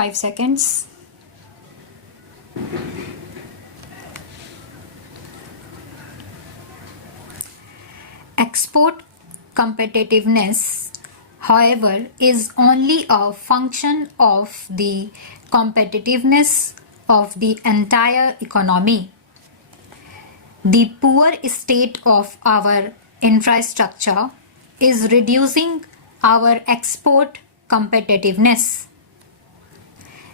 5 seconds. Export competitiveness, however, is only a function of the competitiveness of the entire economy. The poor state of our infrastructure is reducing our export competitiveness.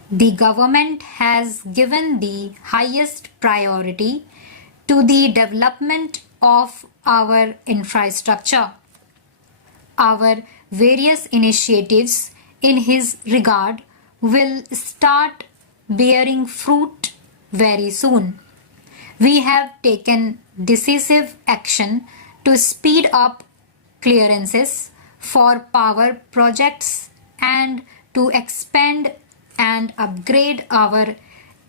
The government has given the highest priority to the development of our infrastructure. Our various initiatives in his regard will start bearing fruit very soon. We have taken decisive action to speed up clearances for power projects and to expand and upgrade our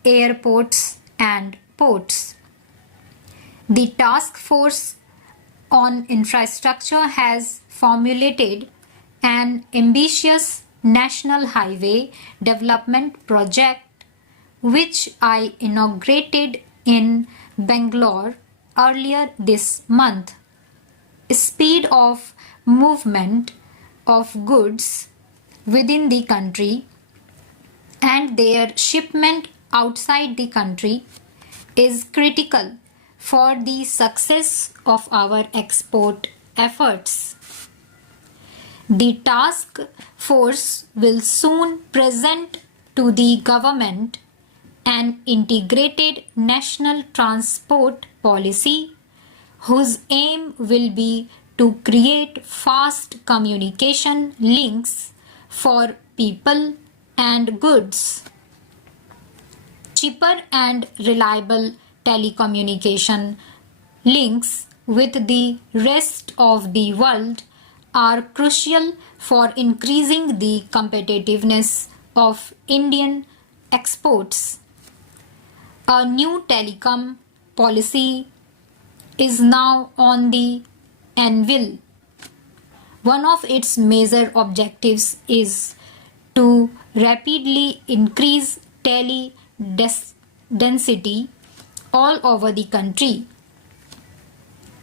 airports and ports. The task force on infrastructure has formulated an ambitious national highway development project which I inaugurated in Bangalore earlier this month. Speed of movement of goods within the country and their shipment outside the country is critical for the success of our export efforts. The task force will soon present to the government an integrated national transport policy whose aim will be to create fast communication links for people and goods. Cheaper and reliable telecommunication links with the rest of the world are crucial for increasing the competitiveness of Indian exports. A new telecom policy is now on the anvil. One of its major objectives is to rapidly increase tele density all over the country.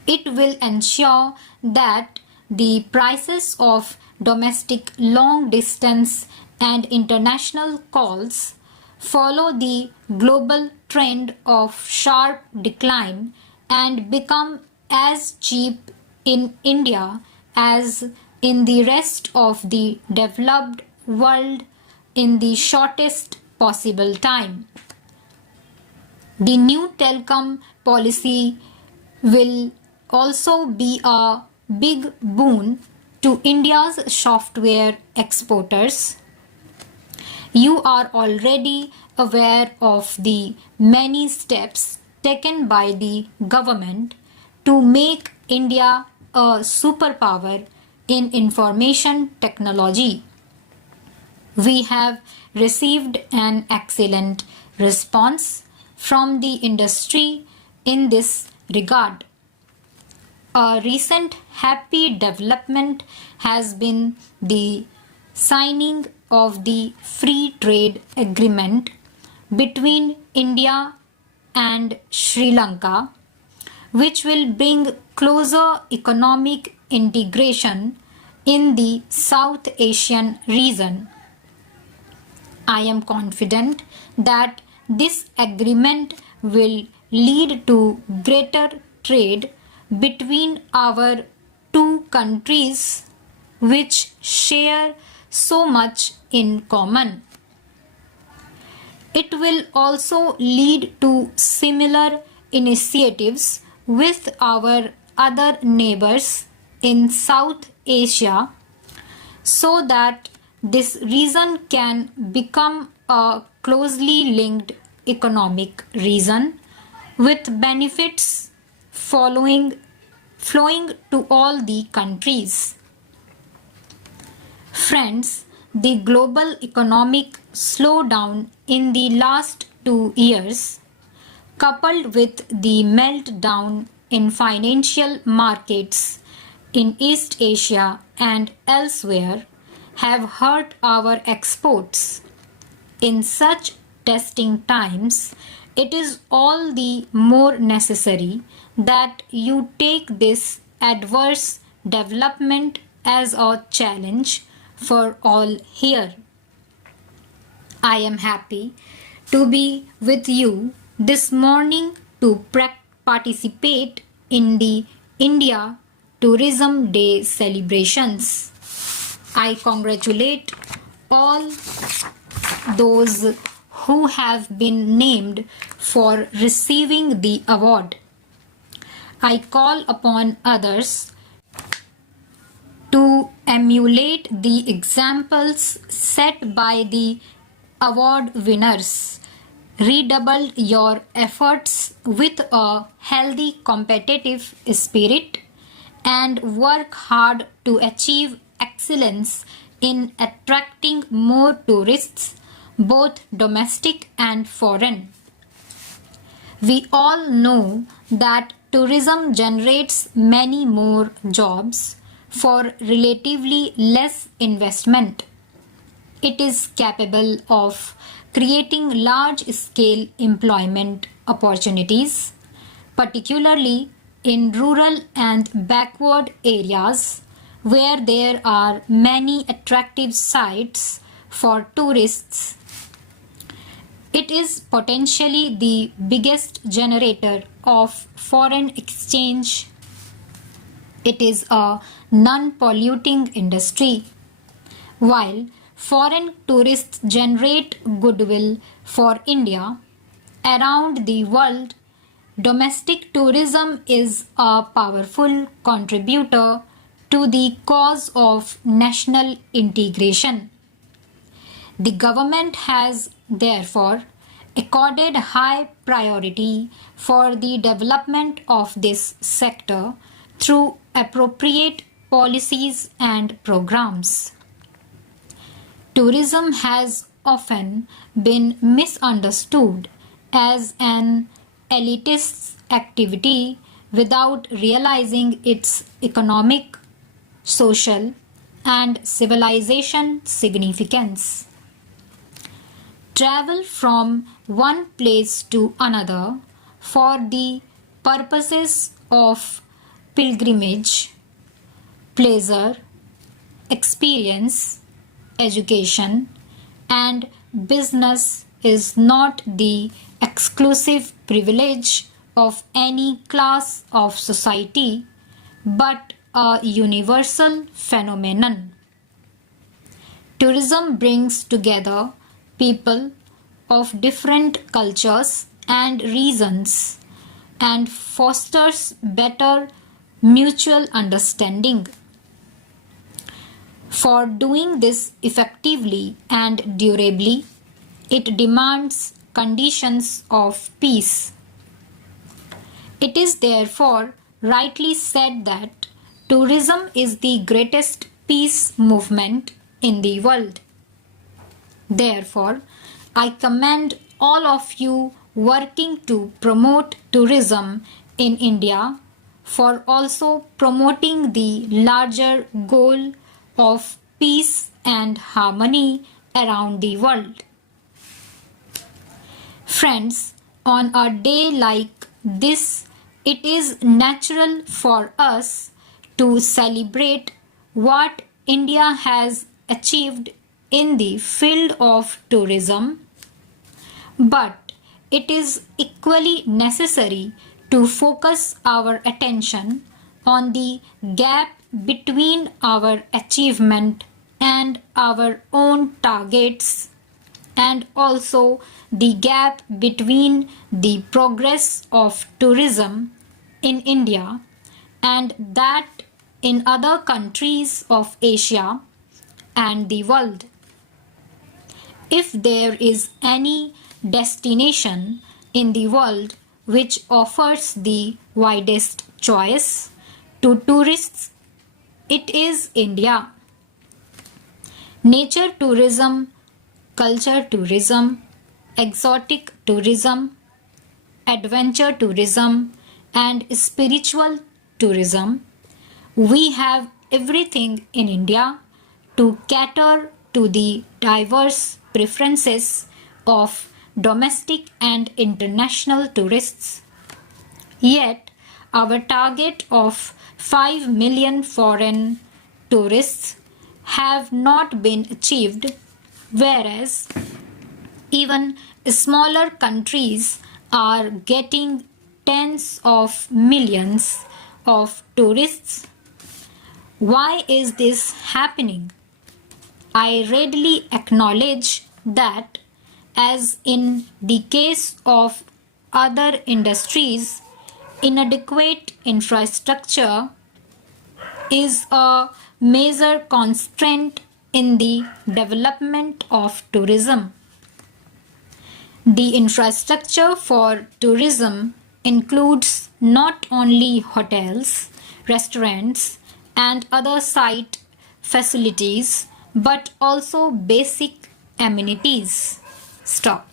It will ensure that the prices of domestic long distance and international calls follow the global trend of sharp decline and become as cheap in India as in the rest of the developed world in the shortest possible time. The new telecom policy will also be a big boon to India's software exporters. You are already aware of the many steps taken by the government to make India a superpower in information technology. We have received an excellent response from the industry in this regard. A recent happy development has been the signing of the free trade agreement between India and Sri Lanka, which will bring closer economic integration in the South Asian region. I am confident that this agreement will lead to greater trade between our two countries which share so much in common. It will also lead to similar initiatives with our other neighbors in South Asia so that this region can become a closely linked economic region with benefits flowing to all the countries. Friends, the global economic slowdown in the last 2 years, coupled with the meltdown in financial markets in East Asia and elsewhere, have hurt our exports. In such testing times, it is all the more necessary that you take this adverse development as a challenge for all here. I am happy to be with you this morning to participate in the India Tourism Day celebrations. I congratulate all those who have been named for receiving the award. I call upon others to emulate the examples set by the award winners. Redouble your efforts with a healthy competitive spirit and work hard to achieve excellence in attracting more tourists, both domestic and foreign. We all know that tourism generates many more jobs for relatively less investment. It is capable of creating large-scale employment opportunities, particularly in rural and backward areas where there are many attractive sites for tourists. It is potentially the biggest generator of foreign exchange. It is a non-polluting industry. While foreign tourists generate goodwill for India around the world, domestic tourism is a powerful contributor to the cause of national integration. The government has therefore accorded high priority for the development of this sector through appropriate policies and programs. Tourism has often been misunderstood as an elitist activity without realizing its economic, social, and civilization significance. Travel from one place to another for the purposes of pilgrimage, pleasure, experience, education, and business is not the exclusive privilege of any class of society, but a universal phenomenon. Tourism brings together people of different cultures and reasons and fosters better mutual understanding. For doing this effectively and durably, it demands conditions of peace. It is therefore rightly said that tourism is the greatest peace movement in the world. Therefore, I commend all of you working to promote tourism in India for also promoting the larger goal of peace and harmony around the world. Friends, on a day like this, it is natural for us to celebrate what India has achieved in the field of tourism, but it is equally necessary to focus our attention on the gap between our achievement and our own targets, and also the gap between the progress of tourism in India and that in other countries of Asia and the world. If there is any destination in the world which offers the widest choice to tourists, it is India. Nature tourism, culture tourism, exotic tourism, adventure tourism, and spiritual tourism. We have everything in India to cater to the diverse preferences of domestic and international tourists. Yet, our target of 5 million foreign tourists have not been achieved, whereas even smaller countries are getting tens of millions of tourists. Why is this happening? I readily acknowledge that, as in the case of other industries, inadequate infrastructure is a major constraint in the development of tourism. The infrastructure for tourism includes not only hotels, restaurants, and other site facilities, but also basic amenities. Stop.